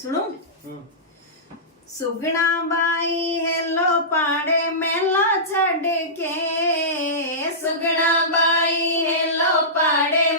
सुनो सुगना bye hello पाड़े मेला छड़ के सुगना बाई हेलो पाड़े